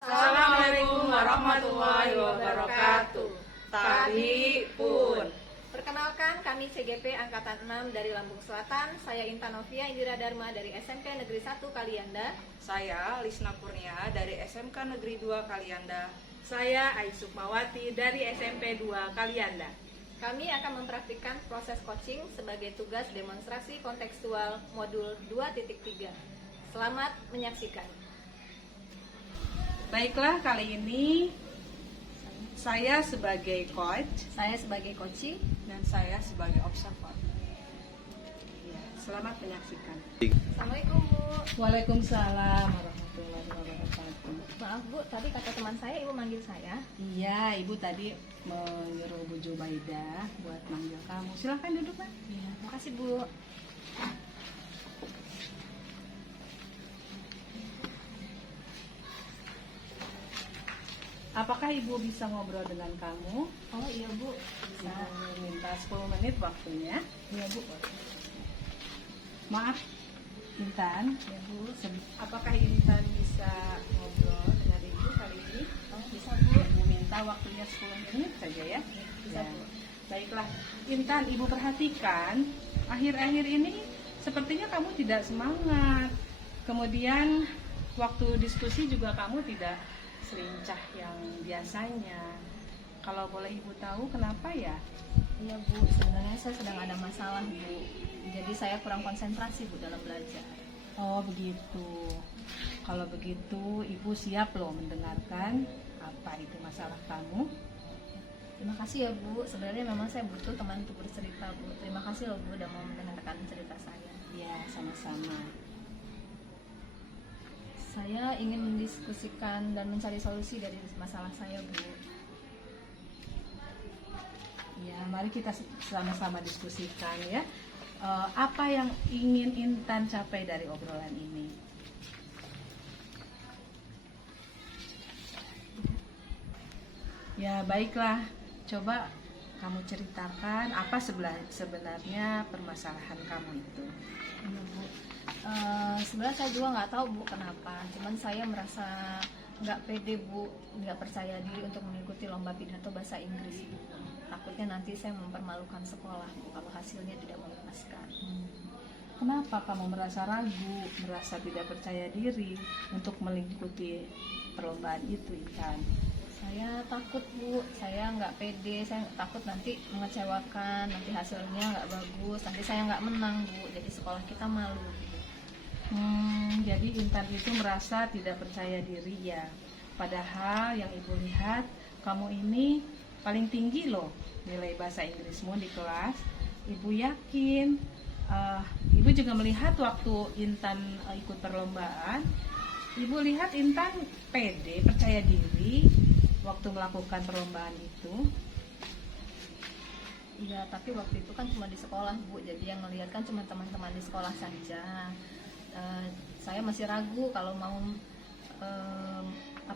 Assalamualaikum warahmatullahi wabarakatuh. Tari pun. Perkenalkan, kami CGP Angkatan 6 dari Lampung Selatan. Saya Intan Novia Indira Dharma dari SMK Negeri 1 Kalianda. Saya Lisna Kurnia dari SMK Negeri 2 Kalianda. Saya Aisukmawati dari SMP 2 Kalianda. Kami akan mempraktikkan proses coaching sebagai tugas demonstrasi kontekstual modul 2.3. Selamat menyaksikan. Baiklah, kali ini saya sebagai coach Saya sebagai coaching. Dan saya sebagai observer. ya, selamat menyaksikan. Assalamualaikum Bu. Waalaikumsalam warahmatullahi wabarakatuh. Maaf Bu, tadi kata teman saya Ibu manggil saya. Iya, Ibu tadi menyuruh Bu Jubaidah buat manggil kamu. Silahkan duduk, Pak. Ya, makasih Bu. Apakah Ibu bisa ngobrol dengan kamu? Oh iya Bu, bisa. Ibu minta 10 menit waktunya. Iya Bu. Maaf, Intan. Ya Bu. Apakah Intan bisa ngobrol dengan Ibu kali ini? Oh bisa Bu. Ibu minta waktunya 10 menit saja ya. Bisa Ya. Bu. Baiklah, Intan, Ibu perhatikan akhir-akhir ini sepertinya kamu tidak semangat. Kemudian waktu diskusi juga kamu tidak selincah yang biasanya. Kalau boleh Ibu tahu kenapa ya? Iya Bu, sebenarnya saya sedang ada masalah Bu. Jadi saya kurang konsentrasi Bu dalam belajar. Oh begitu. Kalau begitu Ibu siap loh mendengarkan apa itu masalah kamu. Terima kasih ya Bu, sebenarnya memang saya butuh teman untuk bercerita Bu. Terima kasih loh Bu udah mau mendengarkan cerita saya. Ya, sama-sama. Saya ingin mendiskusikan dan mencari solusi dari masalah saya Bu. Ya, mari kita sama-sama diskusikan ya. Apa yang ingin Intan capai dari obrolan ini? Ya, baiklah. Coba kamu ceritakan apa sebenarnya permasalahan kamu itu. Iya Bu. Sebenarnya saya juga nggak tahu Bu kenapa. Cuman saya merasa nggak pede Bu, nggak percaya diri untuk mengikuti lomba pidato bahasa Inggris Bu. Takutnya nanti saya mempermalukan sekolah Bu kalau hasilnya tidak memuaskan. Kenapa kamu merasa ragu, merasa tidak percaya diri untuk mengikuti perlombaan itu, Intan? Saya takut Bu, saya nggak pede, saya takut nanti mengecewakan, nanti hasilnya nggak bagus, nanti saya nggak menang Bu, jadi sekolah kita malu Bu. Jadi Intan itu merasa tidak percaya diri ya. Padahal yang Ibu lihat, kamu ini paling tinggi loh nilai bahasa Inggrismu di kelas. Ibu yakin, Ibu juga melihat waktu Intan ikut perlombaan. Ibu lihat Intan pede, percaya diri waktu melakukan perlombaan itu. Iya, tapi waktu itu kan cuma di sekolah Bu, jadi yang ngelihat kan cuma teman-teman di sekolah saja. Saya masih ragu kalau mau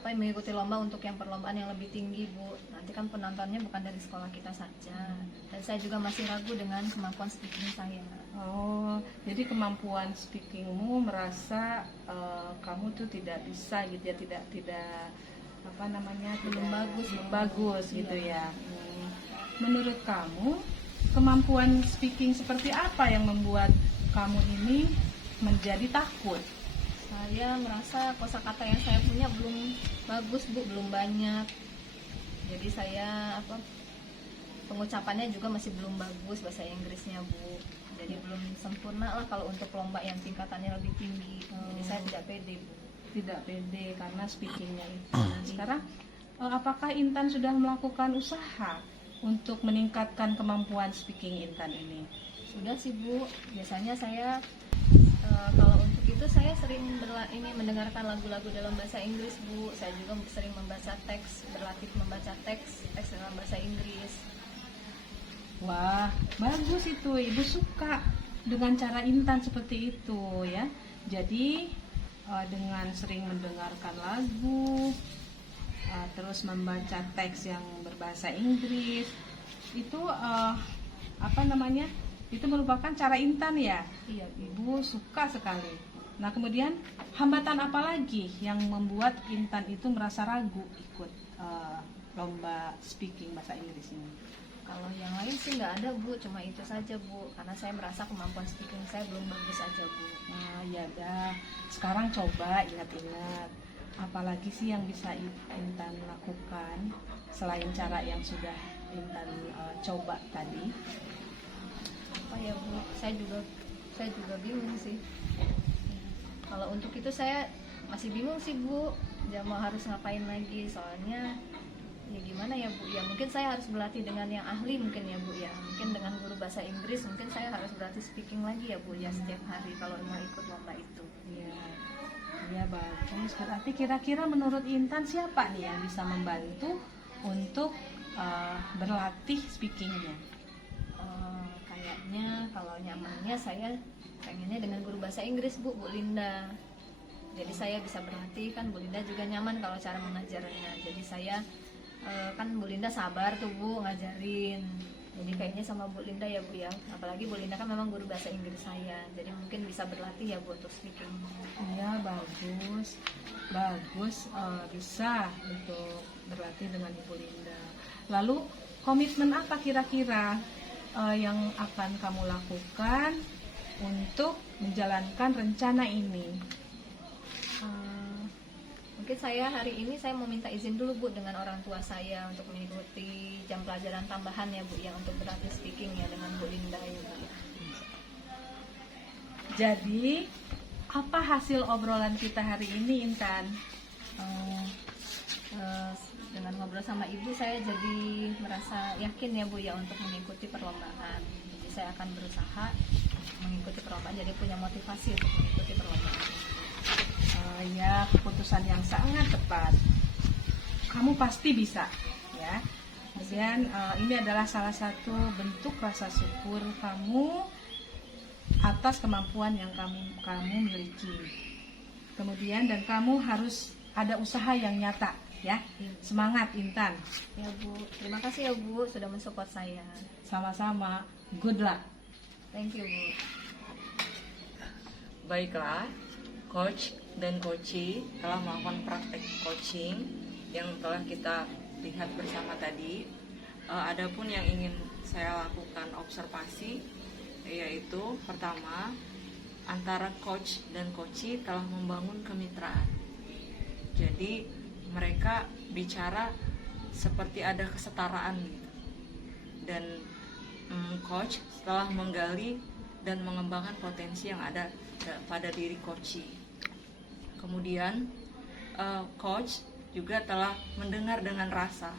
mengikuti lomba untuk yang perlombaan yang lebih tinggi Bu. Nanti kan penontonnya bukan dari sekolah kita saja. Dan saya juga masih ragu dengan kemampuan speaking saya. Oh, jadi kemampuan speakingmu merasa kamu tuh tidak bisa gitu ya, tidak Belum bagus, belum bagus iya. gitu ya. Menurut kamu kemampuan speaking seperti apa yang membuat kamu ini menjadi takut? Saya merasa kosakata yang saya punya belum bagus Bu, belum banyak. Jadi saya pengucapannya juga masih belum bagus bahasa Inggrisnya Bu. Jadi belum sempurna lah kalau untuk lomba yang tingkatannya lebih tinggi. Jadi saya tidak pede Bu. Tidak pede karena speakingnya itu. Sekarang apakah Intan sudah melakukan usaha untuk meningkatkan kemampuan speaking Intan ini? Sudah sih Bu. Biasanya saya kalau untuk itu saya sering mendengarkan lagu-lagu dalam bahasa Inggris Bu. Saya juga sering membaca teks, berlatih membaca teks dalam bahasa Inggris. Wah, bagus itu. Ibu suka dengan cara Intan seperti itu ya. Jadi dengan sering mendengarkan lagu, terus membaca teks yang berbahasa Inggris, itu itu merupakan cara Intan ya. Iya Bu. Ibu suka sekali. Nah, kemudian hambatan apa lagi yang membuat Intan itu merasa ragu ikut lomba speaking bahasa Inggris ini? Kalau yang lain sih nggak ada Bu, cuma itu saja Bu, karena saya merasa kemampuan speaking saya belum bagus aja Bu. Nah, ya dah. Sekarang coba ingat-ingat, apalagi sih yang bisa Intan lakukan selain cara yang sudah Intan coba tadi? Apa ya Bu, saya juga bingung sih. Kalau untuk itu saya masih bingung sih Bu, ya mau harus ngapain lagi, soalnya ya gimana ya Bu, ya mungkin saya harus berlatih dengan yang ahli mungkin ya Bu ya, mungkin dengan guru bahasa Inggris, mungkin saya harus berlatih speaking lagi ya Bu ya setiap hari kalau mau ikut lomba itu. Ya, ya bagus. Berarti kira-kira menurut Intan siapa nih yang bisa membantu untuk berlatih speakingnya? Kayaknya kalau nyamannya saya pengennya dengan guru bahasa Inggris Bu Linda. Jadi saya bisa berlatih, kan Bu Linda juga nyaman kalau cara mengajarnya. Jadi saya kan Bu Linda sabar tuh Bu ngajarin. Jadi kayaknya sama Bu Linda ya Bu ya. Apalagi Bu Linda kan memang guru bahasa Inggris saya. Jadi mungkin bisa berlatih ya Bu untuk speaking. Iya bagus, bagus, bisa untuk berlatih dengan Ibu Linda. Lalu komitmen apa kira-kira yang akan kamu lakukan untuk menjalankan rencana ini? Mungkin saya hari ini saya mau minta izin dulu Bu dengan orang tua saya untuk mengikuti jam pelajaran tambahan ya Bu ya, untuk berlatih speaking ya dengan Bu Linda ya Bu. Jadi apa hasil obrolan kita hari ini Intan? Dengan ngobrol sama Ibu saya jadi merasa yakin ya Bu ya untuk mengikuti perlombaan. Jadi saya akan berusaha mengikuti perlombaan, jadi punya motivasi untuk mengikuti perlombaan. Ya, keputusan yang sangat tepat. Kamu pasti bisa, ya. Kemudian ini adalah salah satu bentuk rasa syukur kamu atas kemampuan yang kamu miliki. Kemudian dan kamu harus ada usaha yang nyata, ya. Semangat Intan. Ya Bu, terima kasih ya Bu sudah mensupport saya. Sama-sama. Good luck. Thank you Bu. Baiklah, coach dan coachee telah melakukan praktek coaching yang telah kita lihat bersama tadi. Adapun yang ingin saya lakukan observasi, yaitu pertama, antara coach dan coachee telah membangun kemitraan. Jadi mereka bicara seperti ada kesetaraan gitu. Dan coach telah menggali dan mengembangkan potensi yang ada pada diri coachee. Kemudian coach juga telah mendengar dengan rasa.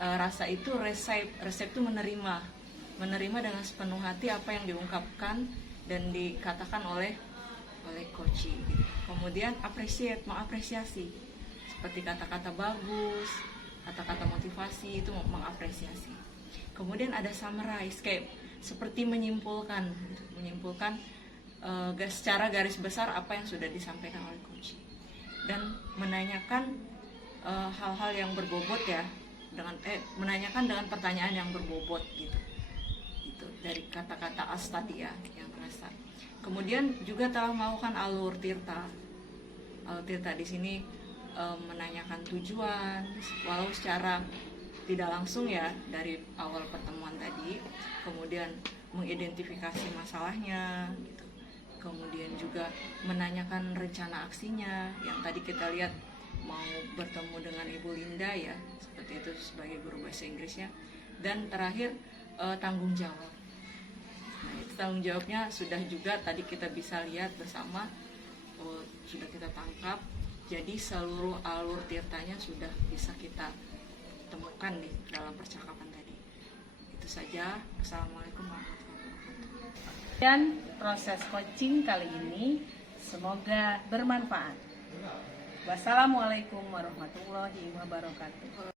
Rasa itu resep itu menerima dengan sepenuh hati apa yang diungkapkan dan dikatakan oleh coachee. Gitu. Kemudian mengapresiasi seperti kata-kata bagus, kata-kata motivasi itu mengapresiasi. Kemudian ada summarize, kayak seperti menyimpulkan secara garis besar apa yang sudah disampaikan oleh coach, dan menanyakan hal-hal yang berbobot ya, menanyakan dengan pertanyaan yang berbobot gitu dari kata-kata as tadi ya yang terasa. Kemudian juga telah melakukan alur tirta di sini, menanyakan tujuan walau secara tidak langsung ya dari awal pertemuan tadi. Kemudian mengidentifikasi masalahnya gitu. Kemudian juga menanyakan rencana aksinya yang tadi kita lihat mau bertemu dengan Ibu Linda ya, seperti itu sebagai guru bahasa Inggrisnya. Dan terakhir tanggung jawab. Nah, itu tanggung jawabnya sudah juga tadi kita bisa lihat bersama, sudah kita tangkap. Jadi seluruh alur tirtanya sudah bisa kita temukan di dalam percakapan tadi. Itu saja. Assalamualaikum warahmatullahi wabarakatuh. Dan proses coaching kali ini semoga bermanfaat. Wassalamualaikum warahmatullahi wabarakatuh.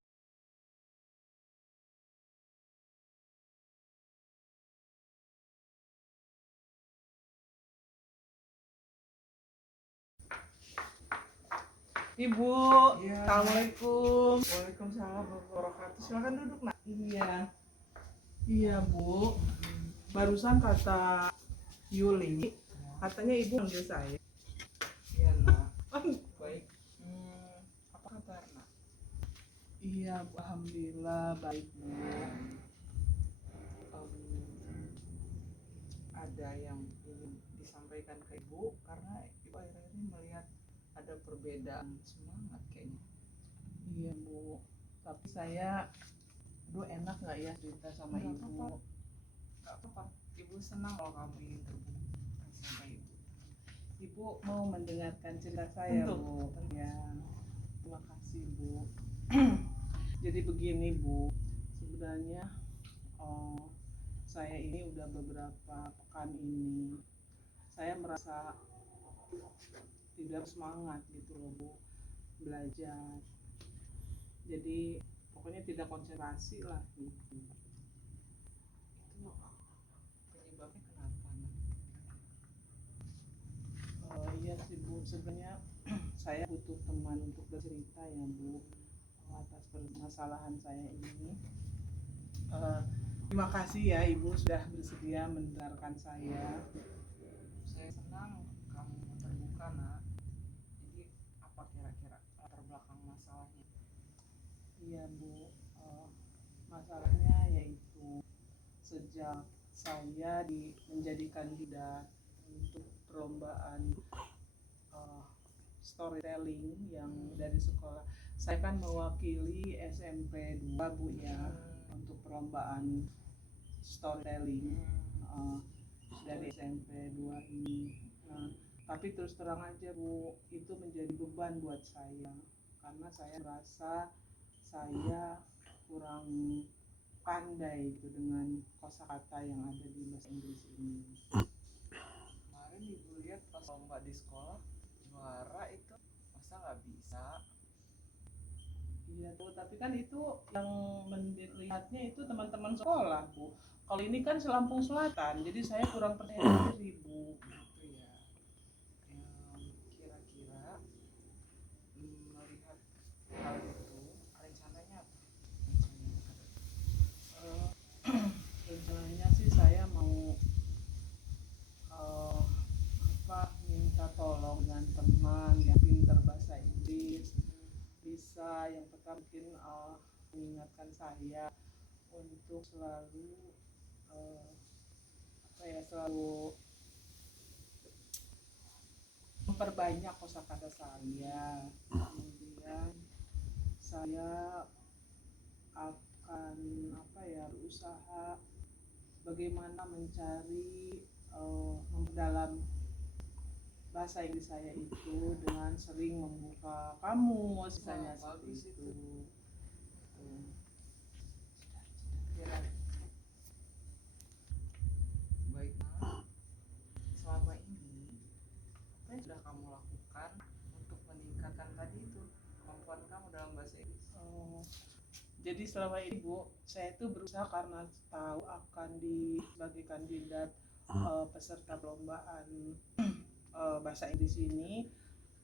Ibu, Assalamualaikum. Waalaikumsalam warahmatullahi wabarakatuh. Silakan duduk, Nak. Iya, Bu. Barusan kata Yuli, Katanya ibu manggil saya. Iya nak. Baik. Apa kabar nak? Iya, Bu. Alhamdulillah baik, Bu. Ada yang ingin disampaikan ke ibu karena ibu akhir-akhir ini melihat ada perbedaan semangat kayaknya. Iya, Bu. Tapi saya, enak nggak ya cerita sama Nggak ibu? apa-apa. Gak apa-apa. Ibu senang kalau kamu ingin terbuka sama ibu. Ibu mau mendengarkan cerita saya, Tentu. Bu. Ya, terima kasih, Bu. Jadi begini, Bu. Sebenarnya saya ini udah beberapa pekan ini saya merasa tidak semangat gitu loh, Bu, belajar. Jadi pokoknya tidak konsentrasi lah gitu. Itu penyebabnya kenapa nak? Iya sih, Bu, sebenarnya saya butuh teman untuk bercerita ya, Bu, atas permasalahan saya ini. Terima kasih ya Ibu sudah bersedia mendengarkan saya. Saya senang kamu terbuka nak. Jadi apa kira-kira latar belakang masalahnya? Iya, Bu, masalahnya yaitu sejak saya menjadi kandidat untuk perlombaan storytelling yang dari sekolah, saya kan mewakili SMP 2, Bu, ya, untuk perlombaan storytelling dari SMP 2 ini. Nah, tapi terus terang aja, Bu, itu menjadi beban buat saya karena saya merasa saya kurang pandai gitu dengan kosakata yang ada di bahasa Inggris ini. Kemarin ibu lihat pas lomba di sekolah juara itu, masa nggak bisa? Iya, Bu, tapi kan itu yang melihatnya itu teman-teman sekolah, Bu. Kalau ini kan Selampung Selatan, jadi saya kurang percaya diri, Bu. Gitu ya. Kira-kira melihat hal itu rencananya apa? Rencananya sih saya mau minta tolong dengan teman yang pintar bahasa Inggris, bisa yang pertama mungkin mengingatkan saya untuk selalu selalu memperbanyak kosakata saya. Kemudian saya akan berusaha bagaimana mencari memperdalam bahasa Inggris saya itu dengan sering membuka kamus misalnya seperti Bagus itu. Kira baik nak. Selama ini apa yang sudah kamu lakukan untuk meningkatkan tadi itu kemampuan kamu dalam bahasa Inggris? Jadi selama ini, Bu, saya itu berusaha karena tahu akan sebagai kandidat peserta perlombaan bahasa Inggris ini,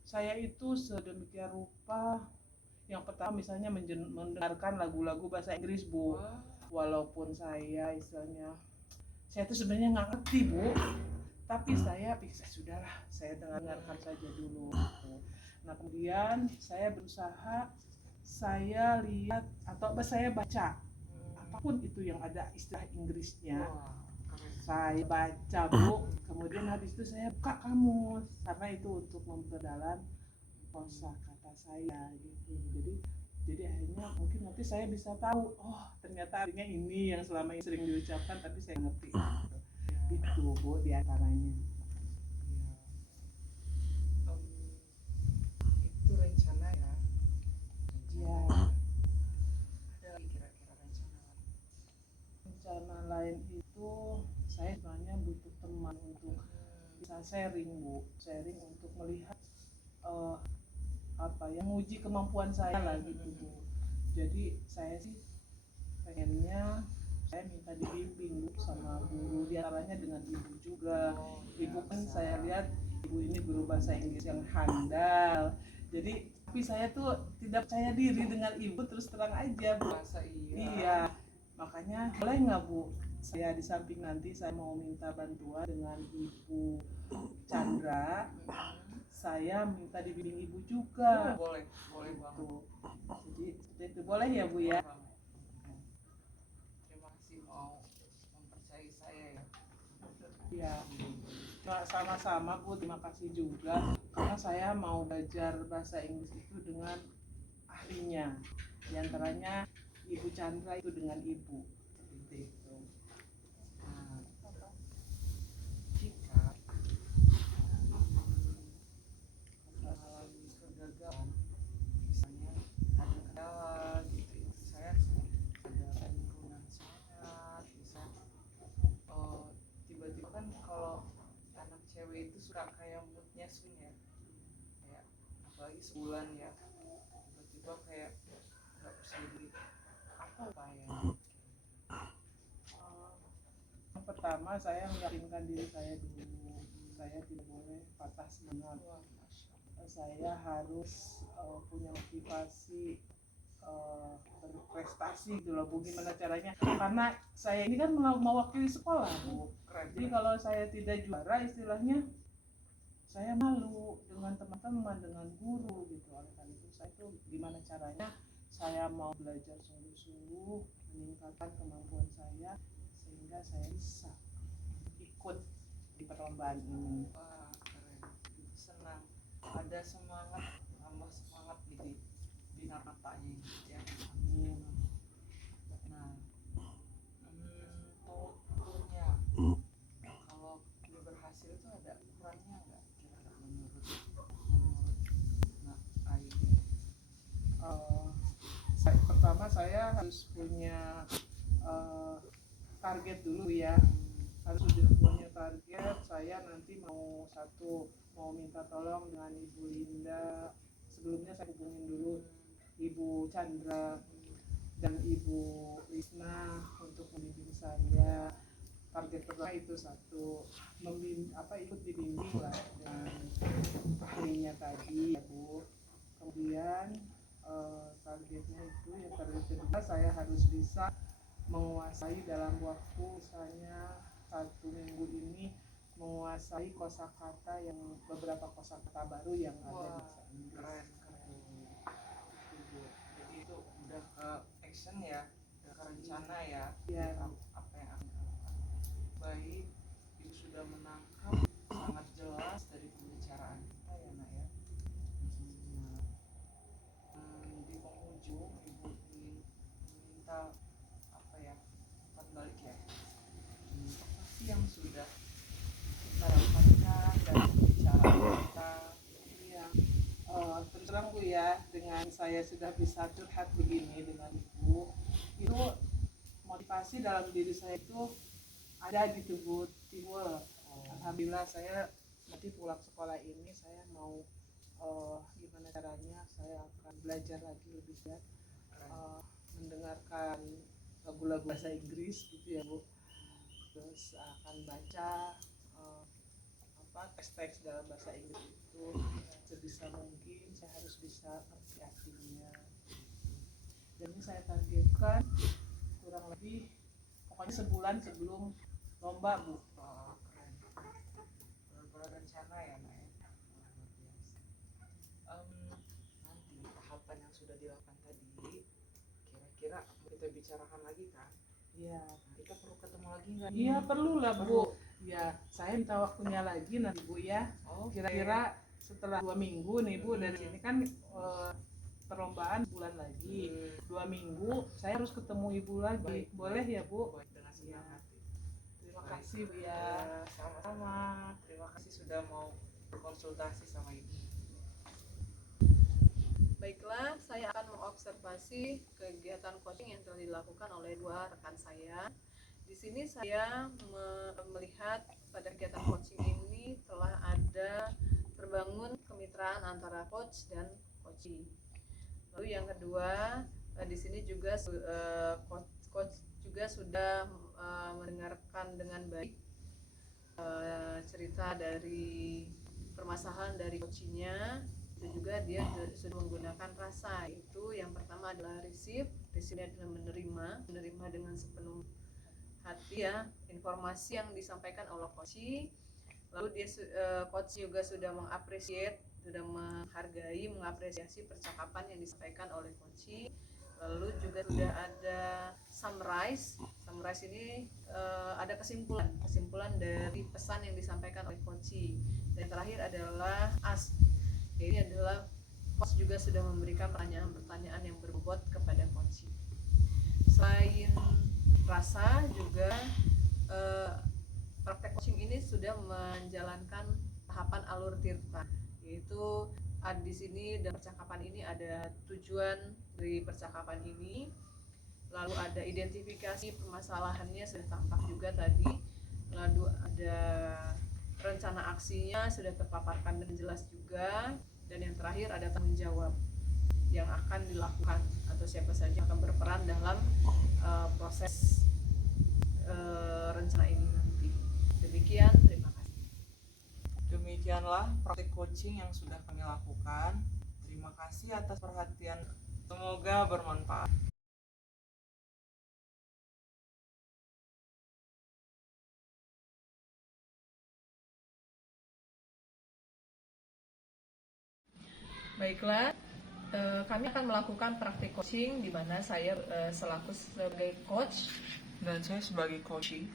saya itu sedemikian rupa. Yang pertama misalnya mendengarkan lagu-lagu bahasa Inggris, Bu. Walaupun saya itu sebenarnya nggak ngerti, Bu, tapi saya pikir sudahlah, saya dengarkan saja dulu. Nah, kemudian saya berusaha, saya lihat atau saya baca apapun itu yang ada istilah Inggrisnya. Saya baca, Bu, kemudian habis itu saya buka kamus karena itu untuk memperdalam kosakata saya gitu. Jadi akhirnya mungkin nanti saya bisa tahu, oh ternyata artinya ini yang selama ini sering diucapkan tapi saya ngerti gitu. Itu, Bu, diantaranya. Itu rencana ya. Ya, Ada lagi kira-kira rencana lain? rencana lain itu saya sebenarnya butuh teman untuk bisa sharing, Bu, sharing untuk melihat menguji kemampuan saya lah gitu, Bu. Jadi saya sih pengennya saya minta dibimbing, Bu, sama guru, diantaranya dengan ibu juga. Ibu kan saya lihat ibu ini guru bahasa Inggris yang handal. Jadi tapi saya tuh tidak percaya diri dengan ibu, terus terang aja, Bu. Masa iya? Iya, makanya boleh nggak, Bu, saya di samping nanti saya mau minta bantuan dengan ibu saya minta dibimbing ibu juga. Boleh banget. Tuh. Jadi seperti itu boleh ya Bu ya? Terima kasih mau mempercayai saya ya. Iya. Nah, sama-sama Bu, terima kasih juga karena saya mau belajar bahasa Inggris itu dengan ahlinya. Di antaranya Ibu Chandra itu dengan Ibu. Seperti itu. Nah, jika mengalami kegagalan, misalnya ada kendala gitu ya, saya ada penurunan semangat, bisa tiba-tiba kan kalau anak cewek itu suka kayak moodnya swing ya, kayak apalagi sebulan ya, tiba-tiba kayak nggak bisa diri apa ya. Yang pertama saya meyakinkan diri saya dulu. Saya tidak boleh patah semangat. Wah, Masya Allah. Saya harus punya motivasi berprestasi gitu loh Bu, gimana caranya, karena saya ini kan mewakili sekolah Bu. Keren. Jadi kalau saya tidak juara istilahnya saya malu dengan teman-teman, dengan guru gitu. Oleh karena itu saya tuh gimana caranya saya mau belajar sungguh-sungguh meningkatkan kemampuan saya sehingga saya bisa ikut di perlombaan ini. Wah, keren. Senang. Ada semangat, tambah semangat di bina matanya ya. Amin. Nah, tentunya kalau dia berhasil itu ada ukurannya nggak kira-kira menurut nah, Ayu? Pertama saya harus punya target dulu ya, harus sudah punya target. Saya nanti mau minta tolong dengan Ibu Linda. Sebelumnya saya hubungin dulu Ibu Chandra dan Ibu Risna untuk membimbing saya. Target pertama itu satu, ikut dibimbing lah dengan ahlinya tadi ya Bu. Kemudian targetnya itu yang target kedua saya harus bisa menguasai dalam waktu misalnya 1 minggu ini, menguasai kosakata yang beberapa kosakata baru yang ada di bahasa Inggris. Keren. Jadi itu udah ke action ya, udah ke rencana ya. Iya. Apa yang akan dilakukan. Baik, Ibu sudah menangkap sangat jelas dari pembicaraan kita ya Nak ya. Di penghujung Ibu ingin meminta apa ya, umpan balik ya, apa sih yang sudah kita dapatkan dari pembicaraan kita. Iya. Terus terang Bu ya, dengan saya sudah bisa curhat begini dengan Ibu, itu motivasi dalam diri saya itu ada gitu Bu, timbul. Alhamdulillah saya nanti pulang sekolah ini saya mau gimana caranya saya akan belajar lagi lebih giat, mendengarkan lagu-lagu bahasa Inggris gitu ya Bu. Terus akan baca teks-teks dalam bahasa Inggris itu sebisa mungkin saya harus bisa ngerti artinya. Dan ini saya targetkan kurang lebih pokoknya sebulan sebelum lomba Bu. Oh, keren. Benar-benar rencana ya Nak ya. Luar biasa. Nanti tahapan yang sudah dilakukan tadi kira-kira kita bicarakan lagi kan? Iya. Kita perlu ketemu lagi nggak? Iya perlu lah Bu. Ya saya minta waktunya lagi nanti Bu ya. Kira-kira setelah 2 minggu nih Bu, dari sini kan perlombaan bulan lagi. 2 minggu saya harus ketemu Ibu lagi. Baik. Boleh ya Bu? Baik, dengan senang hati. Terima kasih Bu ya. Sama-sama. Terima kasih sudah mau berkonsultasi sama Ibu. Baiklah, saya akan mengobservasi kegiatan coaching yang telah dilakukan oleh 2 rekan saya. Di sini saya melihat pada kegiatan coaching ini telah ada terbangun kemitraan antara coach dan coachee. Lalu yang kedua, di sini juga coach juga sudah mendengarkan dengan baik cerita dari permasalahan dari coachee-nya. Itu juga dia sudah menggunakan rasa. Itu yang pertama adalah receive adalah menerima dengan sepenuh hati ya informasi yang disampaikan oleh coachee. Lalu coach juga sudah mengapresiasi percakapan yang disampaikan oleh coach. Lalu juga sudah ada summarize ini ada kesimpulan dari pesan yang disampaikan oleh coach. Dan terakhir adalah ask. Ini adalah coach juga sudah memberikan pertanyaan-pertanyaan yang berbobot kepada coach. Selain rasa juga praktek coaching ini sudah menjalankan tahapan alur tirta, yaitu di sini dan percakapan ini ada tujuan dari percakapan ini, lalu ada identifikasi permasalahannya sudah tampak juga tadi, lalu ada rencana aksinya sudah terpaparkan dan jelas juga, dan yang terakhir ada tanggung jawab yang akan dilakukan atau siapa saja akan berperan dalam proses rencana ini nanti. Demikian, terima kasih. Demikianlah praktik coaching yang sudah kami lakukan. Terima kasih atas perhatian. Semoga bermanfaat. Baiklah, kami akan melakukan praktik coaching di mana saya selaku sebagai coach Dan saya sebagai coaching.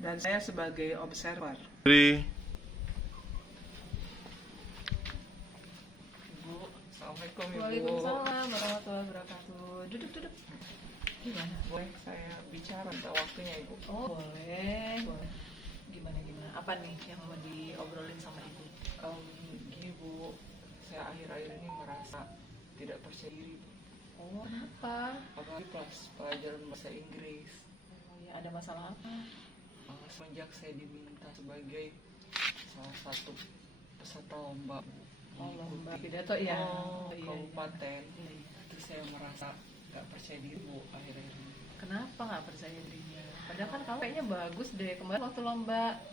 Dan saya sebagai observer. Tri. Ibu, Assalamualaikum Ibu. Waalaikumsalam warahmatullahi wabarakatuh. Duduk. Gimana? Boleh saya bicara minta waktunya Ibu? Oh, boleh. Gimana? Apa nih yang mau diobrolin sama Ibu? Gini Bu, saya akhir-akhir ini merasa tidak percaya diri Bu. Oh, kenapa? Apalagi pas pelajaran bahasa Inggris. Oh, ya, ada masalah apa? Semenjak saya diminta sebagai salah satu peserta lomba Oh, lomba pidato ya? Iya. Kabupaten, itu saya merasa gak percaya diri Bu akhir-akhir ini. Kenapa nggak percaya dirinya? Padahal kan kamu kayaknya bagus deh. Kemarin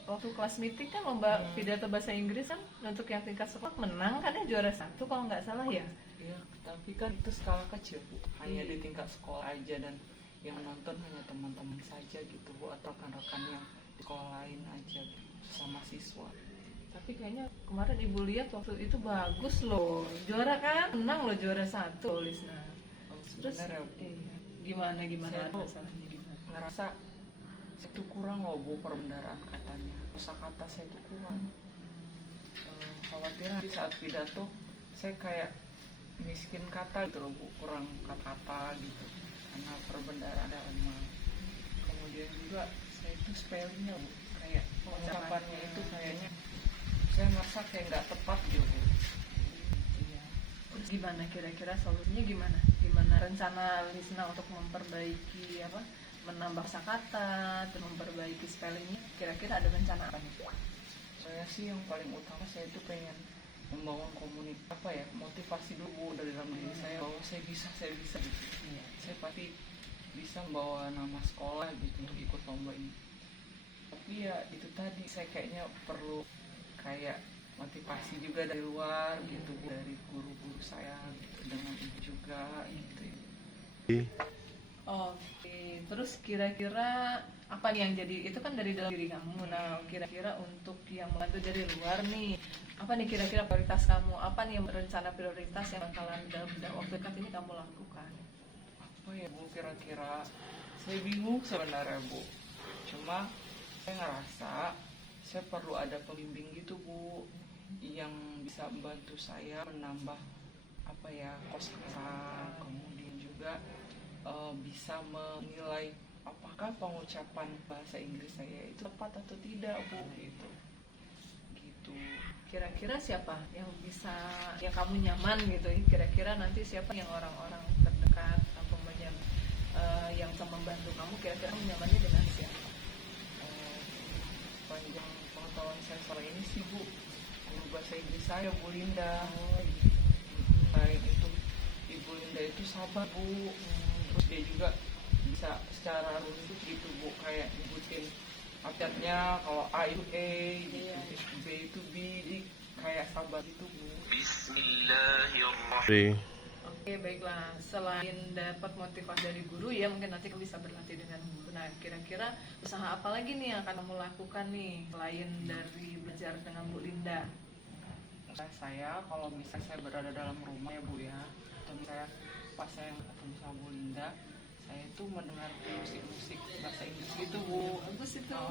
waktu kelas meeting kan lomba pidato bahasa Inggris kan untuk yang tingkat sekolah menang kan ya, juara 1 kalau nggak salah ya? Iya, tapi kan itu skala kecil Bu, hanya Iya. di tingkat sekolah aja, dan yang nonton hanya teman-teman saja gitu Bu, atau rekan-rekan yang di sekolah lain aja gitu, sama siswa. Tapi kayaknya kemarin ibu lihat waktu itu bagus loh, juara kan, menang loh, juara 1 Lisna. Terus Sebenarnya Bu, gimana Saya tuh masalahnya gimana? ngerasa saya tuh kurang loh Bu perbendaharaan katanya, kosakata saya tuh kurang. Khawatir di saat pidato saya kayak miskin kata gitu loh Bu, kurang kata-kata gitu karena perbendaharaan lemah. Kemudian juga saya itu spellingnya Bu, kayak pengucapannya itu kayaknya saya merasa kayak nggak tepat gitu Bu. Iya. Terus gimana kira-kira solusinya gimana? Gimana rencana Lisna untuk memperbaiki menambah kosakata, terus memperbaiki spellingnya? Kira-kira ada rencana apa nih? Saya sih yang paling utama saya itu pengen membangun motivasi dulu dari dalam diri saya bahwa saya bisa gitu. Iya. Saya pasti bisa membawa nama sekolah gitu untuk ikut lomba ini. Tapi ya itu tadi, saya kayaknya perlu kayak motivasi juga dari luar gitu, dari guru-guru saya gitu, dengan ibu juga gitu. Oke, terus kira-kira apa nih yang jadi, itu kan dari dalam diri kamu. Nah, kira-kira untuk yang membantu dari luar nih, apa nih kira-kira prioritas kamu? Apa nih rencana prioritas yang bakalan dalam waktu dekat ini kamu lakukan? Apa ya Bu, kira-kira saya bingung sebenarnya Bu. Cuma saya ngerasa saya perlu ada pembimbing gitu Bu, yang bisa membantu saya menambah kosakata, kemudian juga bisa menilai apakah pengucapan bahasa Inggris saya itu tepat atau tidak Bu gitu. Kira-kira siapa yang kamu nyaman gitu? Kira-kira nanti siapa yang orang-orang terdekat atau yang bisa membantu kamu? Kira-kira kamu nyamannya dengan siapa? Panjang pengetahuan saya selama ini sih Bu, guru bahasa Inggris saya Bu Linda. Lain itu Ibu Linda itu sabar Bu, terus dia juga bisa secara runtut gitu Bu, kayak nyebutin abjadnya, kalau A itu A gitu, B itu B, jadi kayak sabar gitu Bu. Tri. Oke, baiklah. Selain dapat motivasi dari guru, ya mungkin nanti kamu bisa berlatih dengan guru. Nah, kira-kira usaha apa lagi nih yang akan kamu lakukan nih selain dari belajar dengan Bu Linda? Saya kalau misalnya saya berada dalam rumah ya Bu ya, atau misalnya pas saya ketemu sama Bu Linda, saya itu mendengar musik-musik bahasa Inggris gitu Bu. Bagus itu.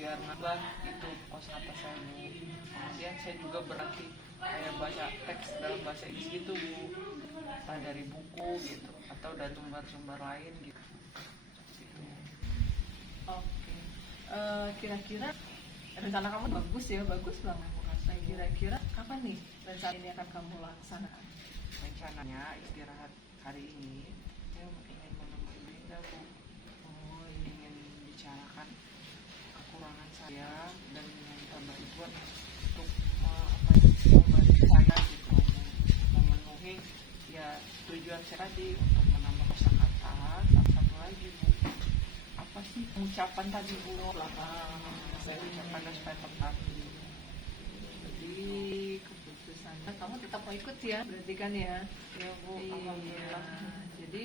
Biar nambah itu kosakata saya Bu. Kemudian saya juga berlatih kayak baca teks dalam bahasa Inggris gitu Bu, entah dari buku gitu atau dari sumber-sumber lain gitu. Oke. Kira-kira rencana kamu bagus ya, bagus banget. Nah, kira-kira kapan nih rencana ini akan kamu laksanakan? Rencananya istirahat hari ini saya ingin menemui Linda Bu. Ingin bicarakan kekurangan saya dan meminta bantuan untuk membantu saya gitu, memenuhi ya tujuan saya tadi untuk menambah kosakata. Satu lagi Bu, apa sih ucapan tadi Bu? Saya ucapkan dan supaya tepat. Jadi keputusannya kamu tetap mau ikut ya, berarti kan ya? Ya Bu, Iya. alhamdulillah. Jadi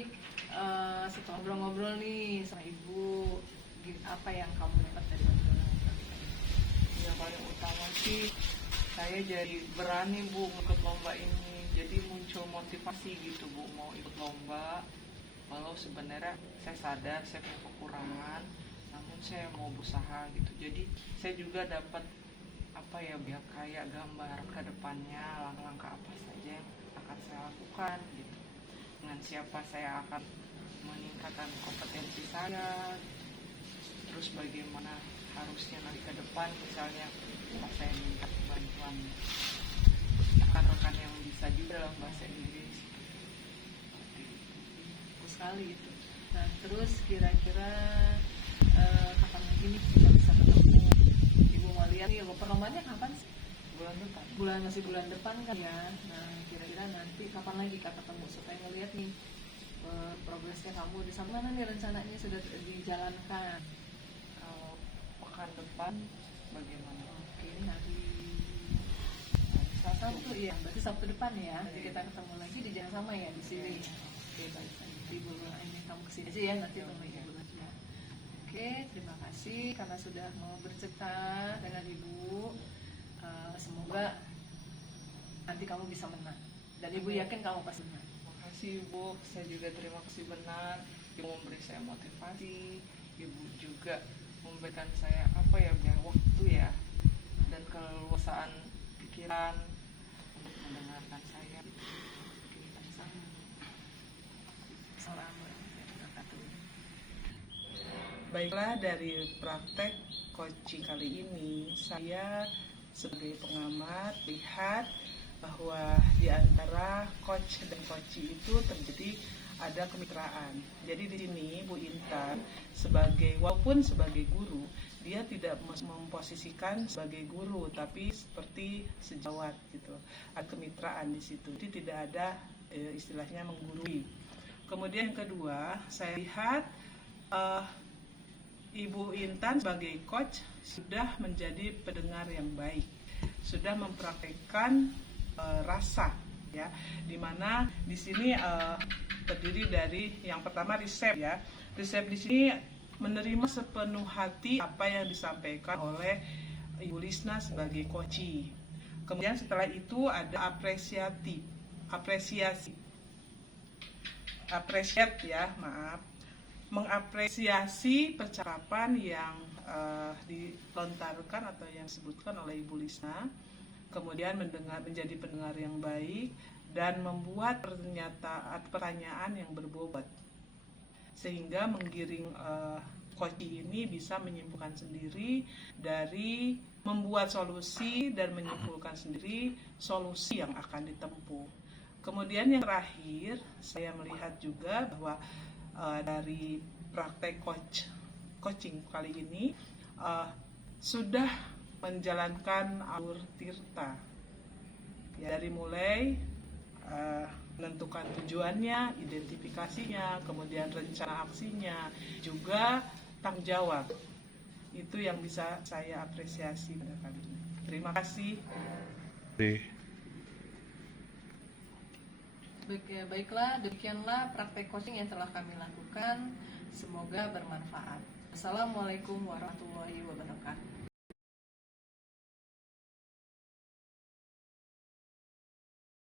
setelah ngobrol-ngobrol nih sama ibu, apa yang kamu dapat dari obrolan tadi? Yang paling utama sih saya jadi berani Bu ikut lomba ini, jadi muncul motivasi gitu Bu mau ikut lomba. Walau sebenarnya saya sadar saya punya kekurangan, namun saya mau berusaha gitu. Jadi saya juga dapat apa ya, biar kayak gambar ke depannya langkah-langkah apa saja yang akan saya lakukan gitu. Dengan siapa saya akan meningkatkan kompetensi saya, terus bagaimana harusnya nanti ke depan misalnya pas saya minta bantuan rekan-rekan yang bisa juga dalam bahasa Inggris. Bagus sekali itu. Nah, terus kira-kira kapan lagi nih kita bisa ketemu? Ibu mau lihat nih perlombanya kapan sih? Bulan depan. Masih bulan depan kan ya. Nah, kira-kira nanti kapan lagi kita ketemu supaya ngeliat nih progresnya kamu di sana, mana nih rencananya sudah dijalankan? Kalau pekan depan bagaimana? Oke, hari Sabtu ya, berarti Sabtu depan ya. Nanti kita ketemu lagi di jalan sama ya di sini. Oke, baik. Nanti ini kamu kesini aja ya, nanti ketemu ibu aja. Oke, terima kasih karena sudah mau bercerita dengan ibu. Semoga nanti kamu bisa menang. Dan ibu yakin kamu pasti menang. Makasih Bu, saya juga terima kasih benar. Ibu memberi saya motivasi, Ibu juga memberikan saya apa ya, biar waktu ya dan keleluasaan pikiran untuk mendengarkan saya. Baiklah, dari praktek coaching kali ini saya sebagai pengamat lihat bahwa di antara coach dan coachee itu terjadi ada kemitraan. Jadi di sini Bu Intan walaupun sebagai guru, dia tidak memposisikan sebagai guru, tapi seperti sejawat gitu. Ada kemitraan di situ. Jadi tidak ada istilahnya menggurui. Kemudian yang kedua, saya lihat Ibu Intan sebagai coach sudah menjadi pendengar yang baik, sudah mempraktekkan rasa ya, dimana di sini terdiri dari yang pertama resep ya. Resep di sini menerima sepenuh hati apa yang disampaikan oleh Ibu Lisna sebagai coachee. Kemudian setelah itu ada apresiasi mengapresiasi percakapan yang dilontarkan atau yang disebutkan oleh Ibu Lisna, kemudian menjadi pendengar yang baik dan membuat pertanyaan yang berbobot sehingga menggiring coachee ini bisa menyimpulkan sendiri dari membuat solusi dan menyimpulkan sendiri solusi yang akan ditempuh. Kemudian yang terakhir, saya melihat juga bahwa dari praktek coaching kali ini sudah menjalankan alur tirta ya, dari mulai menentukan tujuannya, identifikasinya, kemudian rencana aksinya, juga tanggung jawab. Itu yang bisa saya apresiasi pada kali ini. Terima kasih. Baiklah, demikianlah praktek coaching yang telah kami lakukan. Semoga bermanfaat. Assalamualaikum warahmatullahi wabarakatuh.